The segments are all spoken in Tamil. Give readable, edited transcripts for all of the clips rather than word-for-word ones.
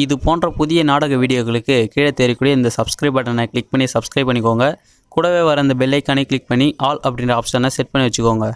இது போன்ற புதிய நாடக வீடியோக்களுக்கு கீழே தெரியக்கூடிய இந்த சப்ஸ்கிரைப் பட்டனை கிளிக் பண்ணி சப்ஸ்கிரைப் பண்ணிக்கோங்க. கூடவே வர இந்த பெல் ஐக்கானை கிளிக் பண்ணி ஆல் அப்படின்ற ஆப்ஷனை செட் பண்ணி வச்சுக்கோங்க.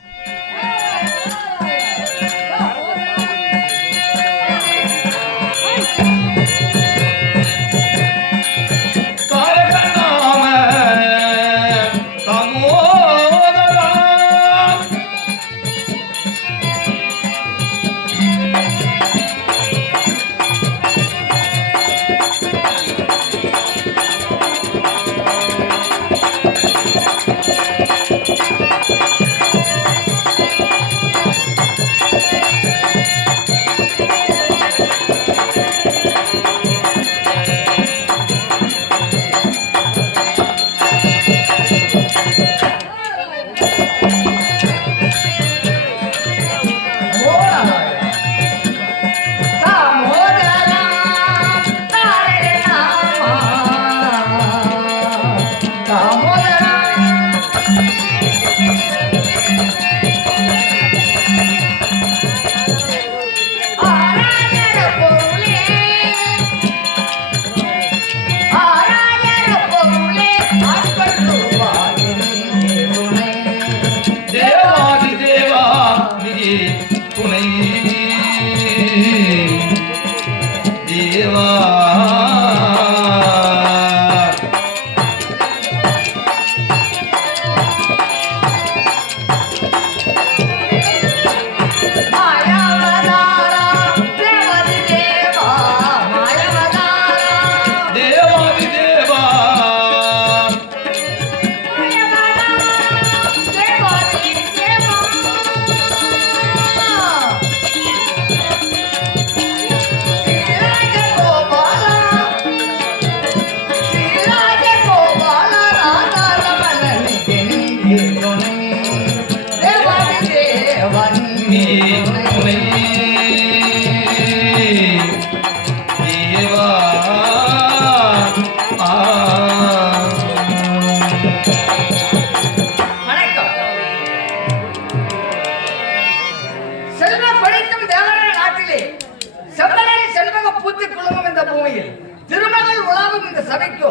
திருமகள் உலாவும் இந்த சபைக்கு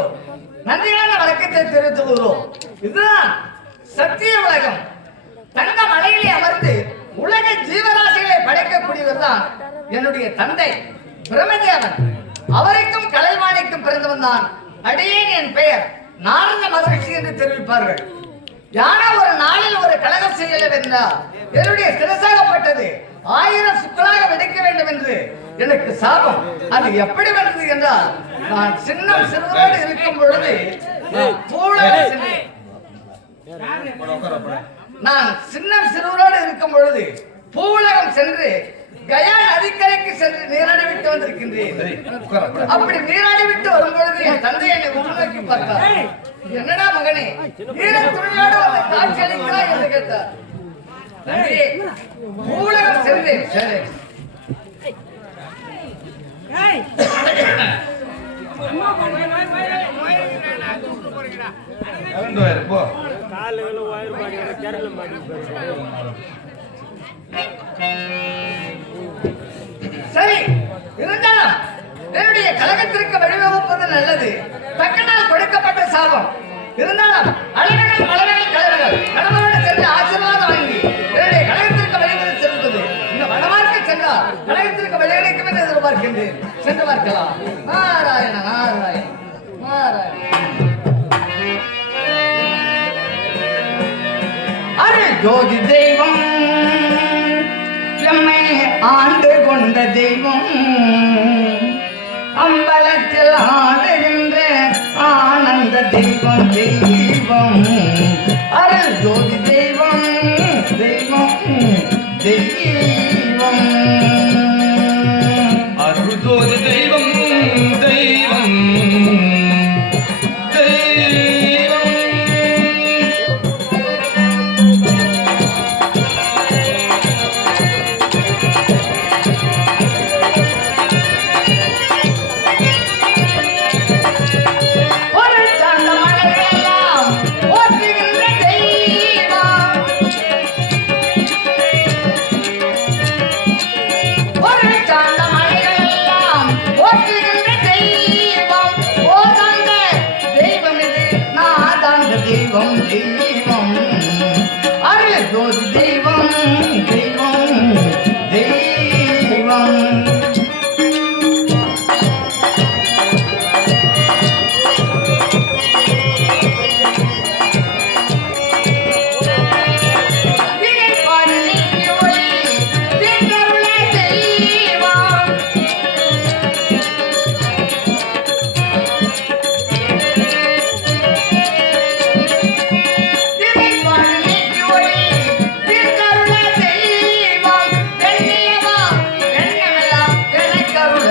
நன்றியான வழக்கத்தை தெரிவித்துக் கொள்கிறோம். இதுதான் சத்திய உலகம். தங்க மலையிலே அமர்ந்து உலக ஜீவராசிகளை படைக்கக்கூடியவர் தான் என்னுடைய தந்தை பிரம்மதேவன். அவருக்கும் கலைவாணிக்கும் பிறந்தவன் தான் அடியேன். என் பெயர் நாரத மகரிஷி என்று தெரிவிப்பார்கள். யானை ஒரு நாளில் ஒரு கலகம் செய்யலவென்றால் என்னுடைய சிரசாகப்பட்டது 1000 சுக்களாக வெடிக்க வேண்டும் என்று எனக்கு சாபம். அது எப்படி வந்தது என்றால், நான் சிறுவரோடு இருக்கும் பொழுது பூவுலகம் சென்று கயா நதிக்கரைக்கு சென்று நீராடி விட்டு வந்திருக்கின்றேன். அப்படி நீராடி விட்டு வரும்பொழுது என் தந்தை என்னை உள்நோக்கி பார்த்தார். என்னடா மகனே, நீர துணியோடு வந்து காட்சி அளிக்கிறாய் என்று கேட்டார். நன்றி, பூவுலகம் சென்றேன். சரி, சரி, இருந்தாலும் என்னுடைய கழகத்திற்கு வழிவகுப்பது நல்லது. தக்கனால் கொடுக்கப்பட்ட சாபம். இருந்தாலும் அழகர்கள் மலர்கள் கலர்கள் கடவுளோடு சென்று ஆசீர்வாதம் வாங்கி என்னுடைய கழகத்திற்கு வழிவகுத்து செல்வது. இந்த வடமார்க்கு சென்றால் கழகத்திற்கு வழியளிக்கும் என்று எதிர்பார்க்கின்றேன். சென்று பார்க்கலாம். நாராயண நாராயண நாராயண. அருள் ஜோதி தெய்வம், எம்மை ஆண்டு கொண்ட தெய்வம், அம்பலத்தில் ஆடுகின்ற ஆனந்த தெய்வம் தெய்வம். அருள் ஜோதி தெய்வம் தெய்வம் தெய்வம். அருள் ஜோதி தெய்வம் தெய்வம் போற்றுகின்ற தெய்வம் அருள் ஜோதி தெய்வம் தெய்வம் தெய்வம்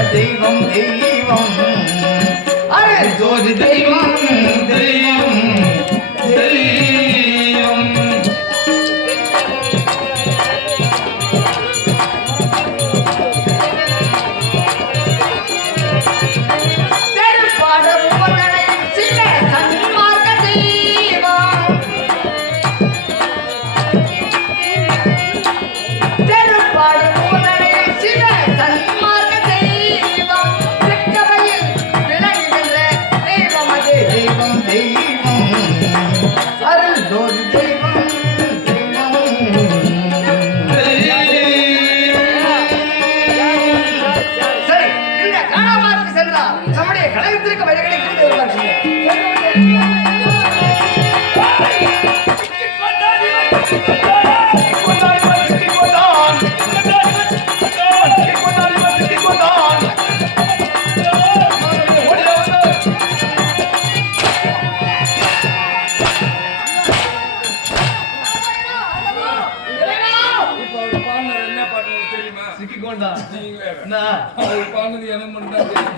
தெய்வம் தெய்வம் அருள் ஜோதி தெய்வம் தெய்வம் தெய்வம் நம்முடைய கழகத்திற்கு வழிகளுக்கு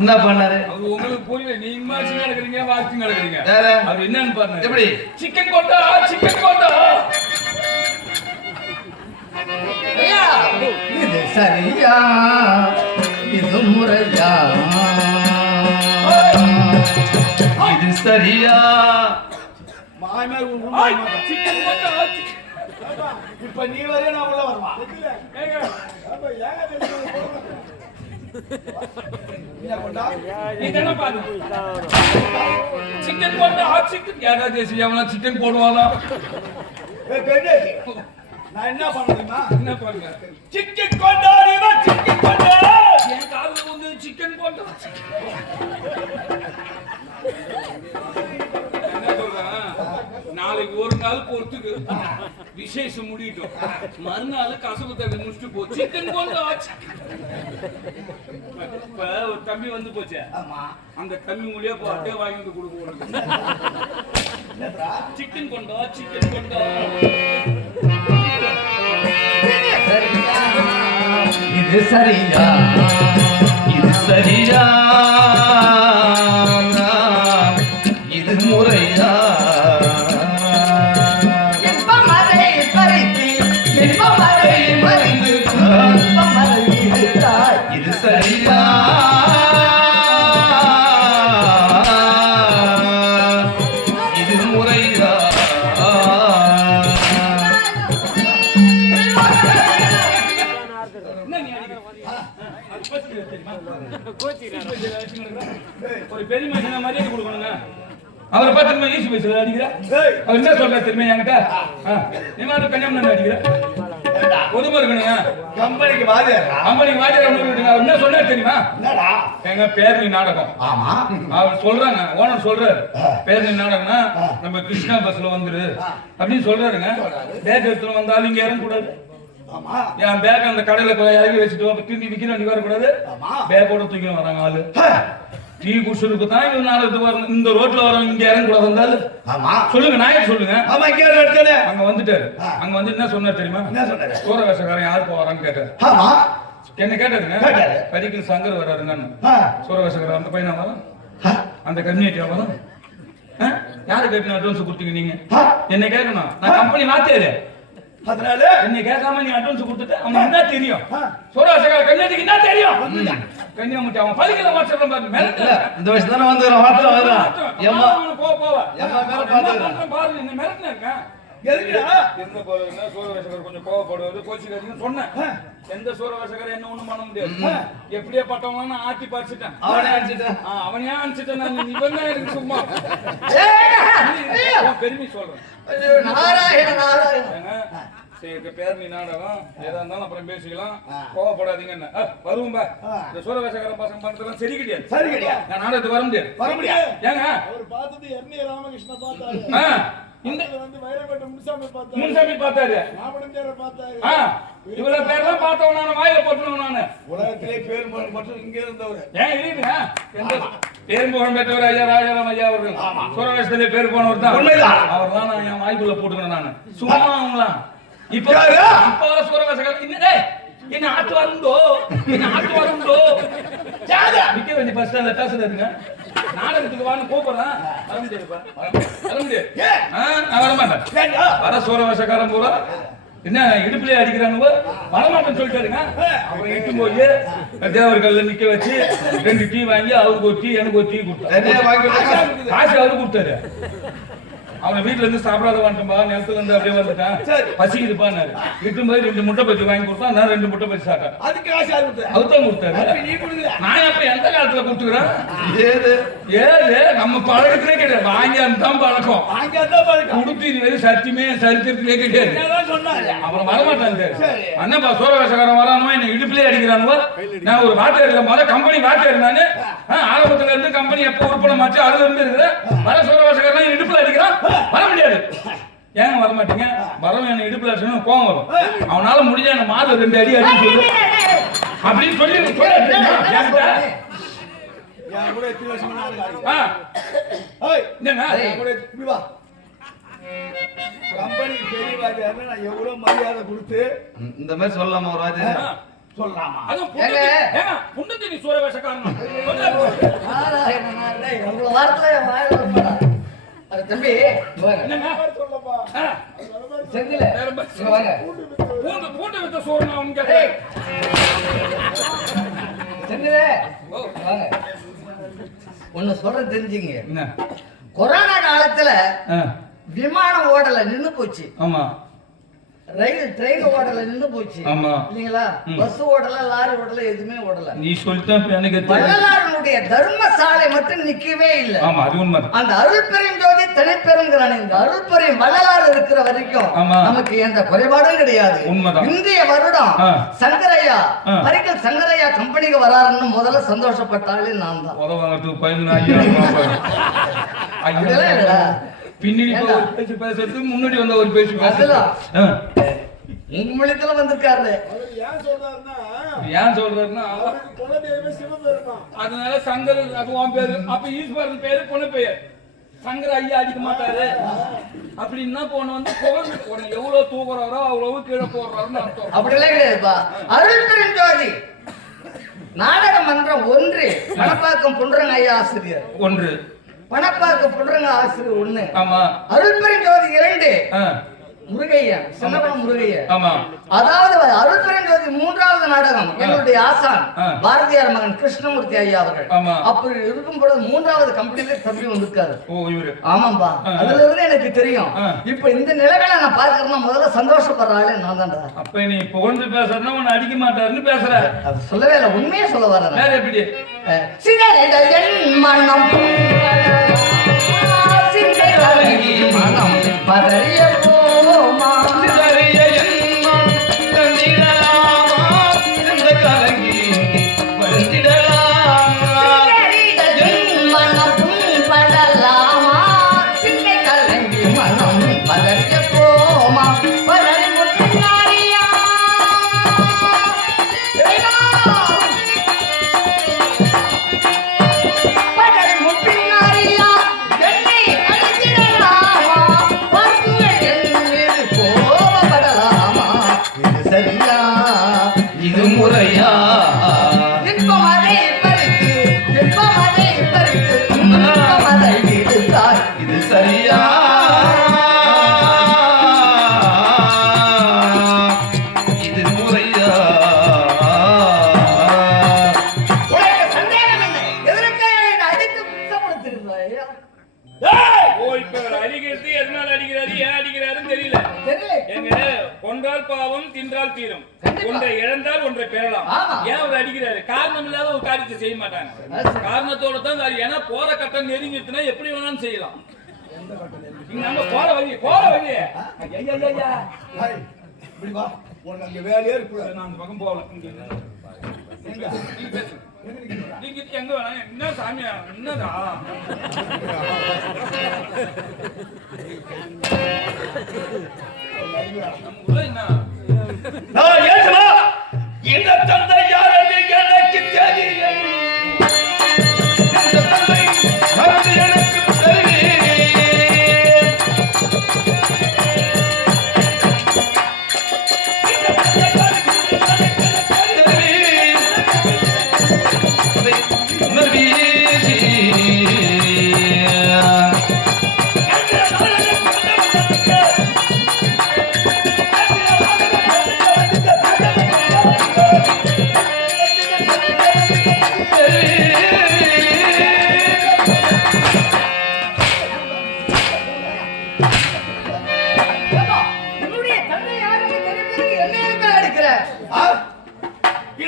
என்ன பண்ணாரு உங்களுக்கு புரியல. நீங்க மாசி நடக்கிறீங்க, வாசி நடக்கிறீங்க. வேற அவர் என்னன்னு பாருங்க. எப்படி சிக்கன் கொண்டா, சிக்கன் கொண்டா. இது சரியா இது முறையா இது சரியா சிக்கன் கொண்டா. இப்ப நீ வரைய நான் உள்ள வருவா சிக்கன் போட்டா சிக்கன் யாராவது தேசியாவனா சிக்கன் போடுவானா? நான் என்ன பண்ணுமா என்ன பாருங்க, சிக்கன் கொண்டாடி சிக்கன் கொண்டா என் காதுல வந்து சிக்கன் போட்டா. என்ன சொல்றேன், நாளைக்கு ஒரு நாள் பொறுத்துக்கு விசேஷம் முடியட்டும், மறுநாள் கசப்பு தண்ணி முடிச்சுட்டு போ. சிக்கன் கொண்டா. இப்ப ஒரு தம்பி வந்து போச்சே, அந்த தம்பி மூலியா அப்படியே வாங்கி வந்து கொடுக்க. சிக்கன் கொண்டா, சிக்கன் கொண்டா. இது சரியா இது சரியா இது முறையா இது சரியா இது முறையா ஒரு பெரிய மனுஷன மரியாதை கொடுக்கணுங்க. அவரை பார்த்து ஈசி பேசுற அடிக்கிற. அவர் என்ன சொல்ற தெரியுமா என்கிட்ட? நீ மாதிரி கன்னியாகுமரி அடிக்கிற பொதுமா இருக்கணுங்க. கம்பெனிக்கு வாதியார் கம்பெனிக்கு வாதியார் அவர் என்ன சொன்னா தெரியுமா? எங்க பேரணி நாடகம். ஆமா அவர் சொல்றாங்க, ஓனர் சொல்றாரு, பேரணி நாடகம்னா நம்ம கிருஷ்ணா பஸ்ல வந்துரு அப்படின்னு சொல்றாருங்க. பேக் எடுத்து வந்தாலும் இங்க இறங்க கூடாது. என் பேக் அந்த கடையில இறங்கி வச்சுட்டு திரும்பி விக்கிற வண்டி வரக்கூடாது. பேக்கோட தூக்கி வராங்க ஆளு. டீ குடிச்சிருக்கு தான் இவங்க நாளைக்கு வரணும். இந்த ரோட்ல வரவங்க இங்க இறங்க கூடாது வந்தாலும். சொல்லுங்க, நாயர் சொல்லுங்க. அங்க வந்துட்டாரு. அங்க வந்து என்ன சொன்னார் தெரியுமா? சோர வேஷக்காரன் யாருக்கு வரான்னு கேட்டாரு. என்ன கேட்டாருங்க? படிக்கிற சங்கர் வர்றாருங்க. சோர வேஷக்காரன் அந்த பையனா வரும், அந்த கம்யூனிட்டியா வரும். யாரு கேட்டு அட்வான்ஸ் கொடுத்தீங்க நீங்க? என்ன கேட்கணும், நான் கம்பெனி மாத்தேரு. அதனால என்ன கேட்காம நீ அட்வான்ஸ் கொடுத்துட்டு அவனுக்கு என்ன தெரியும்? சோராசகார கன்னியாதிக்கு என்ன தெரியும்? கன்னியாமுட்டி அவன் படிக்கிற வாட்ஸ்அப்ல பாருங்க. மிரட்டல இந்த வயசு தானே வந்துறோம், வாட்ஸ்அப் வரலாம். போ எம்மா போ எம்மா மேல பாத்துறேன் பாரு. என்ன மிரட்டல இருக்க? எதுக்குடா எந்த என்ன சூரவேசகர் கொஞ்சம் கோவப்படுவது கோச்சிக்காதீங்கன்னு சொன்னேன். எந்த சூரவேசகர் என்ன ஒண்ணும் பண்ண முடியாது. எப்படியே பட்டவங்க ஆட்டி பறிச்சுட்டேன். அவனே அனுப்பிச்சிட்டேன். நான் இவன் இருக்கு சும்மா பெருமை சொல்றேன். சரி பேரணி நாடகம் ஏதா இருந்தாலும் அப்புறம் பேசிக்கலாம். கோவப்படாதீங்க. வருவோம்பா. இந்த சூரவேசகர பசங்க பண்றதெல்லாம் சரி கிடையாது. நான் நாடகத்துக்கு வர முடியாது. ஏங்க அவர் பார்த்தது எர்னிய ராமகிருஷ்ண பார்த்தாரு. இந்த வந்து வைரப்பட்ட முன்சாமி பார்த்தாரு. நாமடஞ்சேர பார்த்தாரு. இவ்வளவு பேர்லாம் பார்த்தவன் நான் வாயில போட்டுனவன் நானு. உலகத்திலே பேர் மட்டும் இங்க இருந்தவர். ஏன் இல்லையா? எந்த பேர் புகழ் பெற்றவர் ஐயா ராஜாராம் ஐயா அவர்கள். சூரவேசத்திலே பேர் போனவர் தான். உண்மைதான். அவர் தான் நான் என் வாய்க்குள்ள போட்டுக்கணும் நானு. சும்மா அவங்களாம் இப்ப சூரவேசகர் என்ன ஆத்து வருண்டோ விக்க வேண்டிய பஸ் ஸ்டாண்ட்ல பேசுறதுங்க. நாடகத்துக்கு வான்னு கூப்பிடுறேன். வர முடியாது. நான் வரமாட்டேன். வர சூரவேசக்காரன் பூரா என்ன இடுப்புலயே அடிக்கிறானுவோ வரமாட்டேன்னு சொல்லிட்டாருங்க. அப்புறம் இட்டு போய் தேவர்கள் நிக்க வச்சு 2 டீ வாங்கி அவருக்கு ஒரு டீ எனக்கு ஒரு டீ கொடுத்தாரு. காசு அவரு கொடுத்தாரு. அவனை வீட்டுல இருந்து சாப்பிடாத வந்துட்டா நிலத்துல இருந்து அப்படியே வந்துட்டான். பசிக்குதுப்பாரு. இட்டு போய் 2 முட்டை பச்சி வாங்கி கொடுத்தா நான் 2 முட்டை பச்சி சாப்பிட்டேன். அதுக்கு காசு அவர்தான் கொடுத்தாரு. நான் எப்ப எந்த காலத்துல கொடுத்துக்கிறேன்? ஏது நம்ம பழக்கத்திலே கிடையாது. வாங்கி தான் பழக்கம். கொடுத்து இது வரை சத்தியமே சரித்திரத்திலே கிடையாது. அப்புறம் வரமாட்டாங்க. அண்ணப்பா சூரவேசகாரன் வரானோ என்ன இடுப்புலயே அடிக்கிறானுவோ. நான் ஒரு வாத்தியார் முதல்ல கம்பெனி வாத்தியார் நானு. ஆரம்பத்துல இருந்து கம்பெனி எப்ப உறுப்பின மாச்சு அதுல இருந்து இருக்கிறேன். வர சூரவேசகாரன் இடுப்புல அடிக்கிறான். வர முடியாது. ஏங்க வர மாட்டீங்க? வரவன் என்ன இடுப்புல அடிச்சா கோவம் வரும். அவனால முடிஞ்ச என்ன மாத 2 அடி அடின்னு சொல்லு அப்படின்னு சொல்லி கம்பெனி பெரிய வாத்தியார் நான் எவ்வளவு மரியாதை கொடுத்து இந்த மாதிரி சொல்லலாமா ஒரு வாத்தியார்? சொல்லலாமா? புண்டத்தி சூரவேசக்காரன் தம்பி சொல்லப்பா செந்தில பூண்டு வித்த சோறுனா அவங்க செந்தில வாங்க. ஒண்ணு சொல்ற தெரிஞ்சுங்க. கொரோனா காலத்துல விமானம் ஓடல நின்னு போச்சு. ஆமா. ட்ரெயின் ஓடல நின்னு போச்சு. ஆமா. இல்லீங்களா? பஸ் ஓடல, லாரி ஓடல, எதுவுமே ஓடல. நீ சொல்லிட்டா எனக்கு வள்ளலாருடைய தர்மசாலை மட்டும் நிக்கவே இல்ல. ஆமா அது உண்மை. அந்த அருள்பெரும் ஜோதி தனிப்பெருங்கிறானே இந்த அருள்பெரும் வள்ளலார் இருக்கிற வரைக்கும் நமக்கு எந்த குறைபாடும் கிடையாது. உண்மைதான். இந்திய வருடம் சங்கரையா பரிக்கல் சங்கரையா கம்பெனிக்கு வராருன்னு முதல்ல சந்தோஷப்பட்டாலே நான் தான். உதவத்துக்கு 15,000 பின்னாடி பேசுறதுக்கு முன்னாடி வந்த ஒரு பேசி உங்க மொழித்துல வந்திருக்காரு. ஏன் சொல்றாருன்னா அதனால சங்கர் அது உன் பேரு. அப்ப ஈஸ்வரன் பேரு பொண்ணு பெயர். சங்கர் ஐயா அடிக்க மாட்டாரு அப்படின்னா பொண்ணு வந்து புகழ் எவ்வளவு தூக்குறாரோ அவ்வளவு கீழே போடுறாருன்னு அர்த்தம். அப்படிலாம் கிடையாதுப்பா. அருள்பெரும் ஜோதி நாடக மன்றம் 1 மணப்பாக்கம் புன்றங்க ஐயா ஆசிரியர் 1 பணப்பாக்க புன்றங்க ஆசிரியர் 1. ஆமா. அருள்பெரும் ஜோதி 2 முருகையன் சின்னபுரம் முருகையன். ஆமா. அதாவது அருள்பெரும் ஜோதி 3வது நாடகம் எங்களுடைய ஆசான் பாரதியார் மகன் கிருஷ்ணமூர்த்தி ஐயா அவர்கள். அப்படி இருக்கும் பொழுது 3வது கம்பெனில தம்பி வந்திருக்காரு. ஆமாம்பா. அதுல இருந்து எனக்கு தெரியும். இப்ப இந்த நிலைகளை நான் பார்க்கறேன்னா முதல்ல சந்தோஷப்படுறாளே நான் தான்டா. அப்ப நீ புகழ்ந்து பேசுறனா உன்னை அடிக்க மாட்டாருன்னு பேசுற. அது சொல்லவே இல்லை, உண்மையே சொல்ல வரேன். வேற எப்படி? மனம் மனம் பதறிய போமா ஓ இப்ப அவர் அடிக்கிறது எதனால அடிக்கிறாரு ஏன் அடிக்கிறாருன்னு தெரியல. எங்க கொன்றால் பாவம் தின்றால் தீரும், ஒன்றை இழந்தால் ஒன்றை பெறலாம். ஏன் அவர் அடிக்கிறாரு? காரணம் இல்லாத ஒரு காரியத்தை செய்ய மாட்டாங்க, காரணத்தோட தான். ஏன்னா போற கட்டம் நெருங்கிட்டுனா எப்படி வேணாலும் செய்யலாம். நம்ம போற வழி இப்படி வா, உனக்கு அங்க வேலையே இருக்கக்கூடாது. நான் அந்த பக்கம் போகல. நீங்க எங்க வேணா என்ன சாமியா என்னதா இந்த தந்தை யார் என்று எனக்கு தெரியல. இந்த தந்தை மறந்து எனக்கு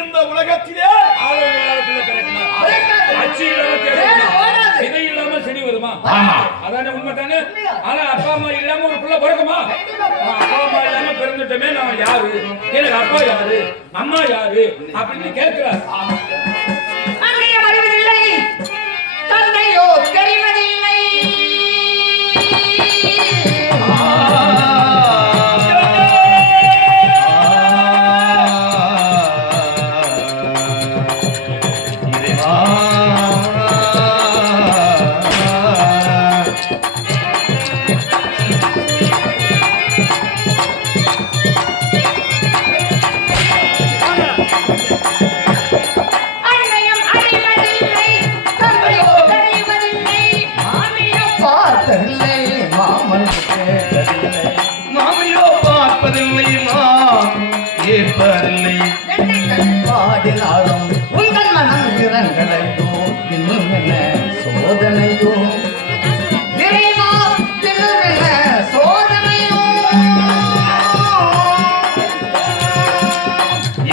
இந்த உலகத்திலே விதை இல்லாம செடி வருமா? அதான உண்மை தானே. ஆனா அப்பா அம்மா இல்லாம ஒரு பிள்ளை பிறக்குமா? அப்பா அம்மா இல்லாம பிறந்துட்டமே நான் யாரு, எனக்கு அப்பா யாரு அம்மா யாரு அப்படின்னு கேட்கிறார். தந்தையோ தெரிவதில்லை. மாமியோ பார்ப்பதில்லை, நான் ஏற்பதில்லை. பாடினாலும் உங்கள் மனம் இரங்கலையோ இன்னும் என்ன சோதனையோ, இறைவா இன்னும் என்ன சோதனையோ.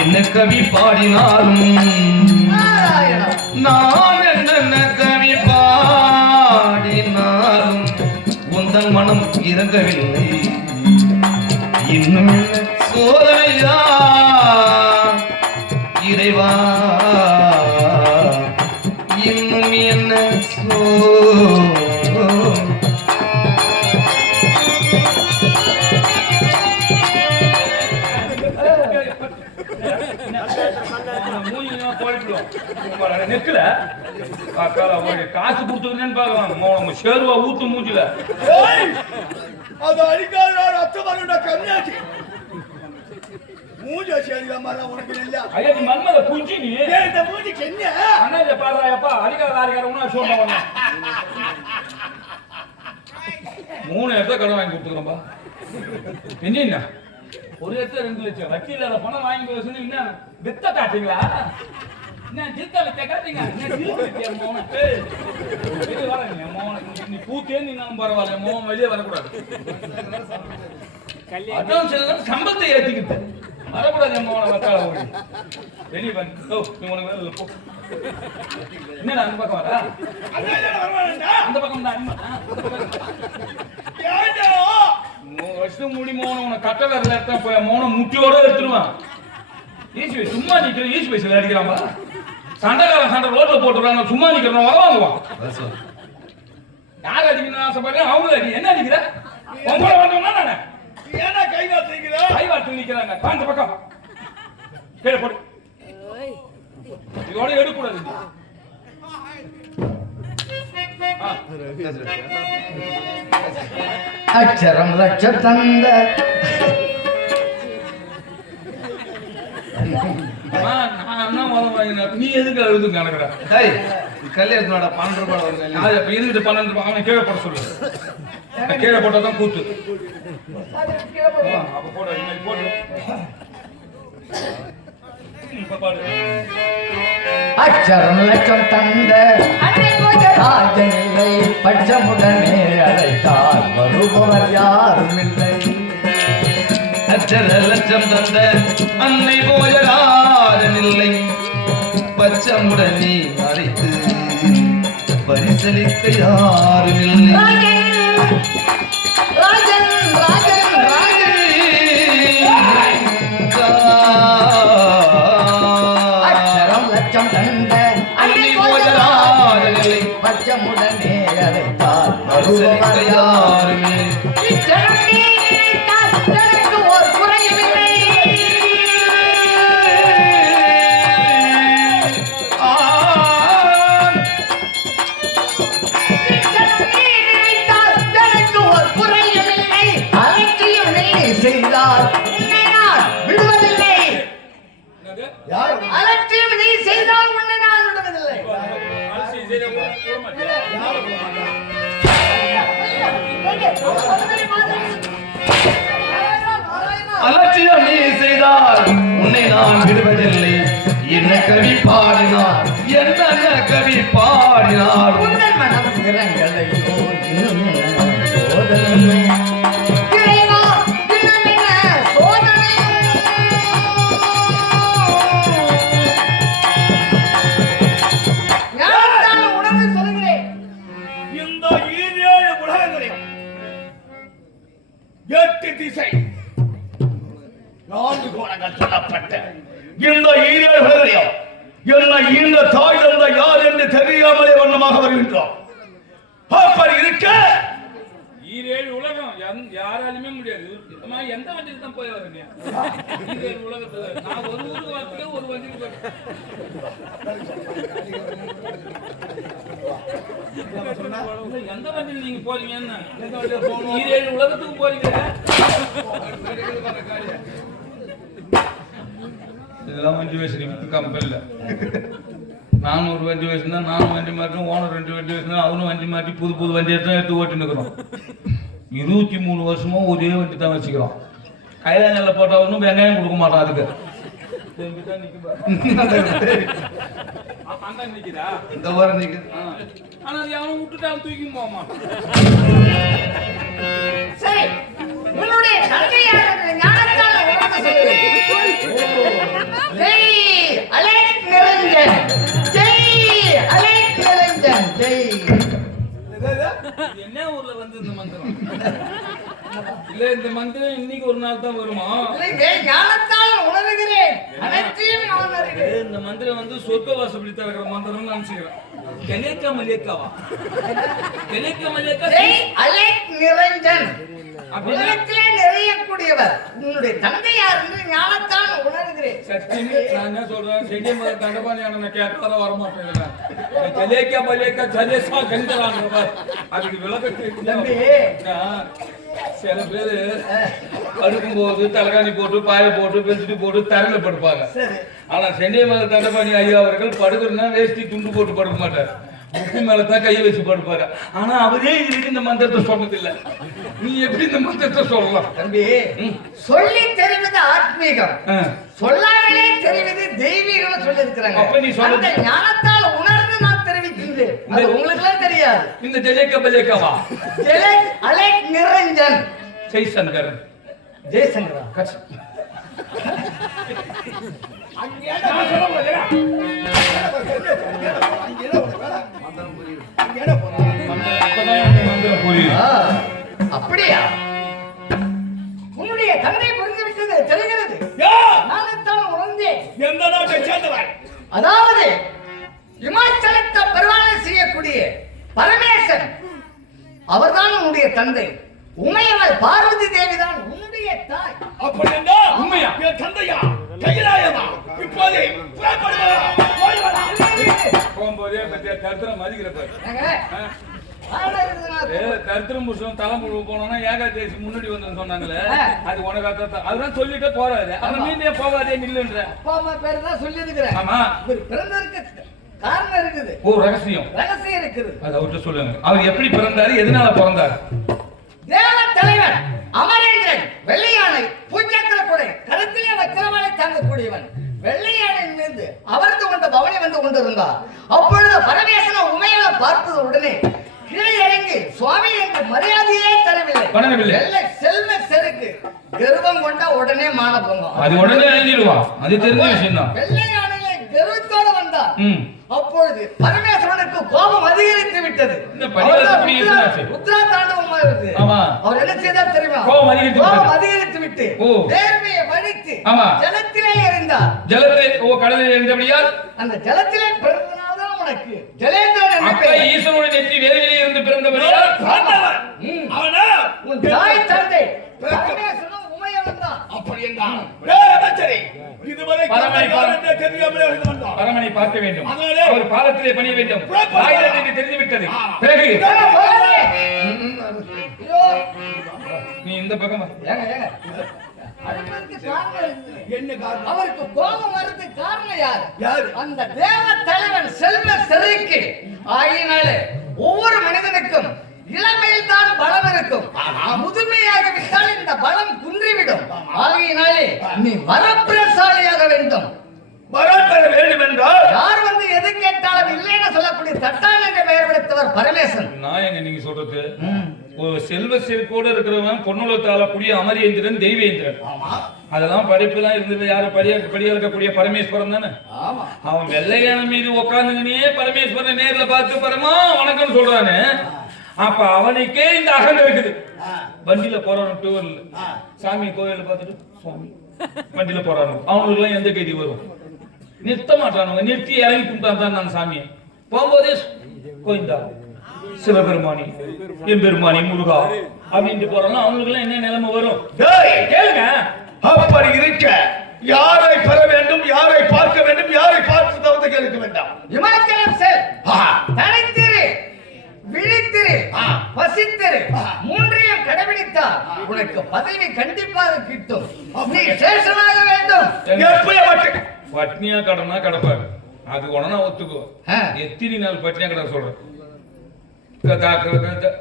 என்ன கவி பாடினாலும் நான் என்ன கவி பாடினாலும் உந்தன் மனம் இறங்கவில்லை. இன்னும் என்ன சோதனையா இறைவா, இன்னும் என்ன நெக்கல காசு கொடுத்துருந்தேன்னு பாக்கலாம் சேர்வா ஊத்து மூஞ்சில அது அடிக்காத ரத்தம் கம்மியாச்சு. மூஞ்ச சரியாம உனக்கு இல்ல. ஐயா நீ மன்மத குஞ்சி நீ இந்த மூஞ்சிக்கு என்ன அண்ணா இத பாடுறாயப்பா அடிக்காத ஆரிக்காரவனா சொல்றவன 3 இடத்த கடன் வாங்கி கொடுத்துறோம்பா. என்ன ஒரு இடத்துல 2 லட்சம் வக்கீல பணம் வாங்கி வச்சு என்ன வித்த காட்டுங்களா? என்ன ஜித்தா வித்த காட்டுங்க? என்ன ஜித்து வித்தியா மோன இது வரங்க மோன நீ பூத்தே நீ நான் பரவாயில்லை மோன வெளியே வரக்கூடாது. அதான் சம்பளத்தை ஏத்திக்கிட்டு வரக்கூடாது மோன வக்கால ஓடி வெளியே வந்து ஓ நீ உனக்கு போ. என்னடா அந்த பக்கம் வரா? அந்த பக்கம் தான் வருஷம் முடி மோன உன கட்ட வரல எடுத்தா போய் மோன முட்டியோட எடுத்துருவான். ஈஸ்வி சும்மா நிக்கிற ஈஸ்வி வயசுல அடிக்கிறான்பா. சண்டைக்காரன் சண்டை ரோட்ல போட்டுறாங்க, சும்மா நிக்கிறவன் வரவாங்குவான். யார் அடிக்கணும்னு ஆசைப்படுறேன் அவங்கள அடி. என்ன அடிக்கிற? உங்களை வந்தோம்னா நானே ஏன்னா கை வார்த்தைங்கிற கை வார்த்தை நிக்கிறாங்க. அந்த பக்கம் கீழே போடு. இதோட எடுக்கூடாது. அச்சரம் லட்ச தந்த நீ எதுக்கு எழுது கணக்குற? கல்யாணத்தோட 12 ரூபாய் வருது. இருந்துட்டு 12 ரூபாய் அவன் கீழே போட சொல்லு. கீழே போட்டதான் கூத்து. அப்ப போடு போடு. அச்சரம் லட்சம் தந்த ராஜனில்லை பட்சமுடனே அழை தந்த அன்னை போயராதனில்லை பச்சமுடன் நீ அழைத்து பரிசளிக்க யாரும் இல்லை. ராஜன் ராஜன் ராஜன் அச்சரம் லட்சம் தந்த அன்னை போயராதனில்லை பச்சமுடனே அழைத்தார் பரிசளிக்க யாரும் இல்லை. ஒரு குறையவில்லை. செய்தார் உன்னை நான் விடுவதில்லை. அலட்சியம் நீ செய்தால் உன்னை நான் விடுவதில்லை. அலட்சியம் நீ செய்தால் உன்னை நான் விடுவதில்லை. என்ன கவி பாடினார் என்ன கவி பாடினார் உன்னை மனம் திறங்களை இன்னும் சோதனை இறைவா, இன்னும் என்ன சோதனை? நான் உணர்ந்து சொல்கிறேன். இந்த ஈரேழு உலகங்களையும் 8 திசை 4 கோணங்கள் சொல்லப்பட்ட இந்த ஈரேழு உலகங்களையும் என்ன இந்த தாய் தந்த யார் என்று தெரியாமலே வண்ணமாக வருகின்றோம். அப்படி இருக்க ஈரேழு உலகம் யாராலுமே முடியாது. எந்த வண்டியில் தான் போய் வரீங்க? ஈரேழு உலகத்துல நான் ஒரு ஊருக்கு வரத்துக்கே ஒரு வண்டியில் எந்த வண்டியில் நீங்க போறீங்கன்னு ஈரேழு உலகத்துக்கு போறீங்க. இதெல்லாம் வண்டி வச்சிருக்க கம்பெனில நானும் ஒரு வண்டி வச்சிருந்தா நானும் வண்டி மாட்டோம், ஓனர் 2 வண்டி வச்சிருந்தா அவனும் வண்டி மாட்டி புது புது வண்டி எடுத்து ஓட்டி நிற்கிறோம். 23 வருஷமா ஒரே வண்டி தான் வச்சுக்கிறோம். கையில நெல்ல போட்டா ஒன்றும் வெங்காயம் கொடுக்க மாட்டான். அதுக்கு நிக்குதா இந்த வாரம் நிக்குது. ஆனா அது அவன் விட்டுட்டாலும் தூக்கி போக மாட்டான். சரி, உன்னுடைய தந்தையார் ஞானத்தால் உணர்ந்து சொல்கிறேன். ஜெய் அலேக் நிரஞ்சன், ஜெய் அலேக் நிரஞ்சன், ஜெய். என்ன ஊர்ல வந்து இந்த மந்திரம் இல்ல? இந்த மந்திரம் இன்னைக்கு ஒரு நாள் தான் வருமா? ஞானத்தால் உணர்கிறேன், அனைத்தையும் நான் அறிகிறேன். இந்த மந்திரம் வந்து சொர்க்க வாசப்படி தரக்கிற மந்திரம் நினைச்சுக்கிறேன். கெலேக்கா மலேக்காவா? கெலேக்கா மலேக்கா ஜெய் அலேக் நிரஞ்சன், உலகத்திலே நிறையக்கூடியவர் உன்னுடைய தந்தையார் என்று ஞானத்தால் உணர்கிறேன். சத்தியமே நான் என்ன சொல்றேன், செடி முதல் தண்டபாணியான நான் கேட்காத வரமாட்டேன். கலேக்கா மலேக்கா சதேசா கண்டராங்க அதுக்கு விளக்கத்தை சில பேரு படுக்கும் போது தலைகாணி போட்டு பாய போட்டு பெஞ்சிட்டு போட்டு தரையில படுப்பாங்க. ஆனா சென்னை மேல தண்டபாணி ஐயா அவர்கள் படுக்கிறதுனா வேஷ்டி துண்டு போட்டு படுக்க மாட்டார், புக்கு மேலதான் கையை வச்சு படுப்பாரு. ஆனா அவரே இதுக்கு இந்த மந்திரத்தை சொன்னது இல்ல. நீ எப்படி இந்த மந்திரத்தை சொல்லலாம்? தம்பி, சொல்லி தெரிவது ஆத்மீகம், சொல்லாமலே தெரிவது தெய்வீகம் சொல்லி இருக்கிறாங்க. அப்ப நீ சொல்ல அந்த ஞானத்தால் உணர்ந்து நான் தெரிவிக்கின்றேன். அது உங்களுக்கு எல்லாம் தெரியாது. இந்த ஜெலேக்கா பலேக்காவா? ஜெலேக் அலேக் நிரஞ்சன், ஜெய்சங்கர், ஜெய்சங்கரா? அப்படியா? உன்னுடைய தந்தை புரிந்து விட்டது தெரிகிறது. நானத்தான் உணர்ந்தேன். எந்த நாட்டை சேர்ந்தவர்? அதாவது இமாச்சலத்தை பரிபாலனை செய்யக்கூடிய பரமேசன் அவர்தான் உன்னுடைய தந்தை. உமையவள் பார்வதி தேவிதான் உன்னுடைய தாய். அப்படி என்றால் உண்மையா? என் தந்தையா கையிலாயமா இப்போதே போகும்போதே கருத்திரம் மதிக்கிறப்ப கருத்திரம் புருஷன் தலைமுழு போனோம்னா ஏகாதேசி முன்னாடி வந்து சொன்னாங்களே, அது உனக்கு அதுதான் சொல்லிட்டே போறாரு. அந்த மீனே போகாதே நில்லுன்ற அப்பா அம்மா பேரு தான் சொல்லி இருக்கிறேன். ஆமா, பிறந்ததற்கு காரணம் இருக்குது. ஓ ரகசியம் இருக்குது. அது அவர்கிட்ட சொல்லுங்க. அவர் எப்படி பிறந்தாரு, எதனால பிறந்தாரு? தேவ தலைவன் அமரேந்திரன் வெள்ளையானை பூஜ்யத்திர கொடை கருத்திலே வச்சிரமாலை தாங்கக்கூடியவன் வெள்ளையானின் மீது அமர்ந்து கொண்ட பவனி வந்து கொண்டிருந்தார். அப்பொழுது பரமேசன உமையை பார்த்தது உடனே கீழே இறங்கி சுவாமி என்று மரியாதையே தரவில்லை. வணங்கவில்லை. செல்வ செருக்கு இருக்கு. கர்வம் கொண்டா உடனே மான பொங்கும். அது உடனே அழிஞ்சிடுவான். அது தெரிஞ்ச விஷயம் தான். வெள்ளை யானையிலே கர்வத்தோட வந்தார். அப்பொழுது பரமேஸ்வரனுக்கு கோபம் அதிகரித்து விட்டது. ருத்ரா தாண்டவமா இருக்கு. அவர் என்ன செய்தார் தெரியுமா? கோபம் அதிகரித்து விட்டு வேர்வையை வடித்து ஜலத்திலே எறிந்தார். ஜலத்தை கடலில் எறிந்தபடியால் அந்த ஜலத்திலே பிறந்தனால்தான் உனக்கு ஜலேந்திரன் என்ற பெயர். ஈசனுடைய நெற்றி வேர்வையிலே இருந்து பிறந்தபடியால் அவனா உன் தாய் தந்தை பரமேஸ்வரன் உமையவன் தான். அப்படி என்றால் இதுவரை பரமனை பார்க்க வேண்டும். அவர் பாதத்திலே பணிய வேண்டும். தாயிடத்தை தெரிந்துவிட்டது. பிறகு நீ இந்த பக்கம் அவருக்கு கோபம் வருது காரணம் யாரு? அந்த தேவ தலைவன் செல்வ செருக்கி ஆகினாலே ஒவ்வொரு மனிதனுக்கும் இளமையில் தான் பலம் இருக்கும். முதுமையாக விட்டால் இந்த பலம் குன்றிவிடும். ஆகையினாலே நீ வரப்பிரசாலியாக வேண்டும். வரம் பெற வேண்டும் என்றால் யார் வந்து எது கேட்டாலும் இல்லைன்னு சொல்லக்கூடிய தட்டான் என்ற பெயர் படைத்தவர் பரமேஸ்வரன். நான் எங்க நீங்க சொல்றது ஒரு செல்வ செருக்கோடு இருக்கிறவன் பொன்னுலத்தால கூடிய அமரேந்திரன் தெய்வேந்திரன். அதெல்லாம் படிப்புலாம் இருந்தது. யாரு படியா இருக்கக்கூடிய பரமேஸ்வரன் தானே. அவன் வெள்ளையான மீது உட்காந்துங்கன்னே பரமேஸ்வரன் நேர்ல பார்த்து பரமா வணக்கம் சொல்றானு. அப்ப அவனுக்கே இந்த அகல் இருக்குது. வண்டியில போறானு டூவர்ல சாமி கோயில பார்த்துட்டு சுவாமி வண்டியில போறானு. அவனுக்கு எல்லாம் எந்த கைதி வரும்? நிறுத்த மாட்டானுங்க. நிறுத்தி இறங்கி கும்பிட்டான் நான் சாமியை. போகும்போதே கோயிந்தா சிவபெருமானி எம்பெருமானி முருகா அப்படின்ட்டு போறாங்க. அவங்களுக்கு எல்லாம் என்ன நிலைமை வரும் கேளுங்க. அப்படி இருக்க யாரை பெற வேண்டும், யாரை பார்க்க வேண்டும், யாரை பார்த்து தவிர்த்து கேட்க வேண்டாம். இமாச்சலம் செல், தனித்திரு, விழித்திரு, பசித்திரு, மூன்றையும் கடைபிடித்தால் உனக்கு பதவி கண்டிப்பாக கிட்டும். நீ சேஷனாக வேண்டும். பட்னியா கடனா கடப்பாரு. அது உடனே ஒத்துக்கோ. எத்தனை நாள் பட்னியா கடை சொல்றேன்.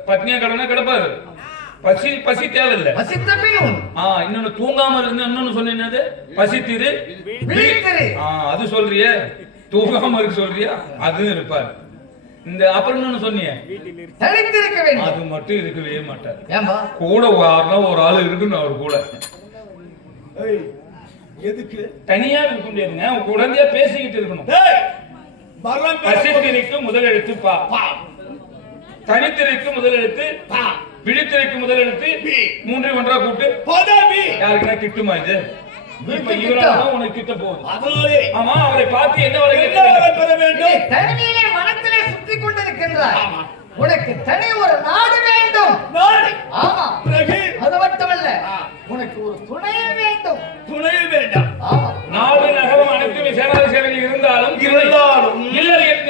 பட்னியா கடனா கிடப்பாரு. பசி தேவையில்லை. இன்னொன்னு தூங்காம இருந்து இன்னொன்னு சொன்னது பசித்திரு அது சொல்றிய. தூங்காம இருக்கு சொல்றியா? அதுவும் இருப்பாரு. இந்த அப்புறம் இன்னொன்னு சொன்னிய அது மட்டும் இருக்கவே மாட்டார். கூட ஒரு ஆளு இருக்குன்னு அவர் கூட எதுக்கு தனியா இருக்க முடியாதுங்க. குழந்தையா பேசிக்கிட்டு இருக்கணும். பசித்திருக்கு முதல் எழுத்து பா, தனித்திற்கு முதல் எழுத்து பா, விழித்திற்கு முதல் எழுத்து மூன்று ஒன்றா கூட்டு யாருக்குன்னா கிட்டுமா? இது இப்ப இவரால உனக்கு கிட்ட போகுது. ஆமா, அவரை பார்த்து என்ன வரை பெற வேண்டும்? தனிமையிலே மனத்திலே சுத்தி கொண்டிருக்கின்றார். உனக்கு தனி ஒரு நாடு வேண்டும். ஆமா, அது மட்டுமல்ல, உனக்கு ஒரு துணையே வேண்டும். துணையே வேண்டாம். ஆமா, நாடு நகரம் அனைத்துமே சேனாதிசேனையில் இருந்தாலும்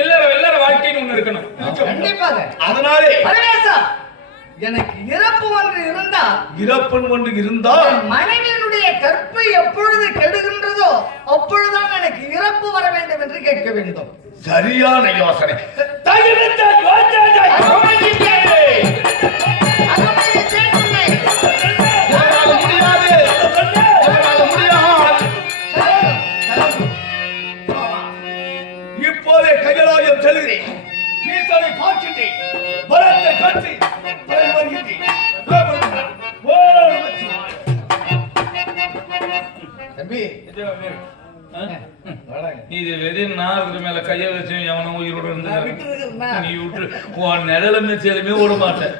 இல்லற வாழ்க்கைன்னு ஒண்ணு இருக்கணும். கண்டிப்பாக. அதனாலே பரமேசா, எனக்கு இறப்பு ஒன்று இருந்தால் மனைவியினுடைய கற்பை எப்பொழுது கெடுகின்றதோ அப்பொழுதுதான் எனக்கு இறப்பு வர வேண்டும் என்று கேட்க வேண்டும். சரியான யோசனை. இப்போதே கைகளாயம் செல்கிறேன். ஈசனை பார்க்கின்றேன். வரத்தை கட்டி இது வெறும் நாரது மேல கைய வச்சு எவனும் உயிரோட இருந்து நீ விட்டு உன் நிழல மிச்சலுமே விட மாட்டேன்.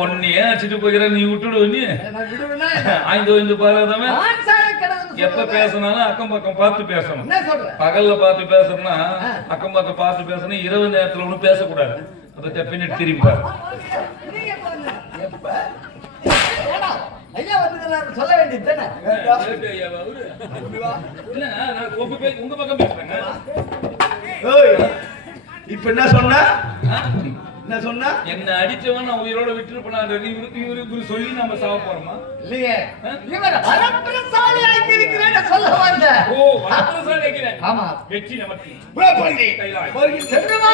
ஒன்னையே அடிச்சுட்டு போகிற நீ விட்டுடுவ. நீ ஐந்து பாருமே எப்ப பேசினாலும் அக்கம் பக்கம் பார்த்து பேசணும். பகல்ல பார்த்து பேசணும்னா அக்கம் பக்கம் பார்த்து பேசணும். இரவு நேரத்துல ஒண்ணு பேசக்கூடாது. அதை பின்னாடி திரும்பி ஐயா வந்து சொல்ல வேண்டியது உங்க பக்கம் பேசுறேங்க. இப்ப என்ன சொன்ன? என்ன சொன்ன? என்ன அடிச்சவன் நான் உயிரோட விட்டுருப்பேன் சொல்லி நாம சாவ போறோமா? இல்லையே, இவர் வரப்பிரசாலி ஆக்கியிருக்கிறேன்னு சொல்ல வந்த. ஓ, வரப்பிரசாலி ஆக்கிறேன். ஆமா, வெற்றி நமக்கு. புறப்படுகிறேன். சென்று வா.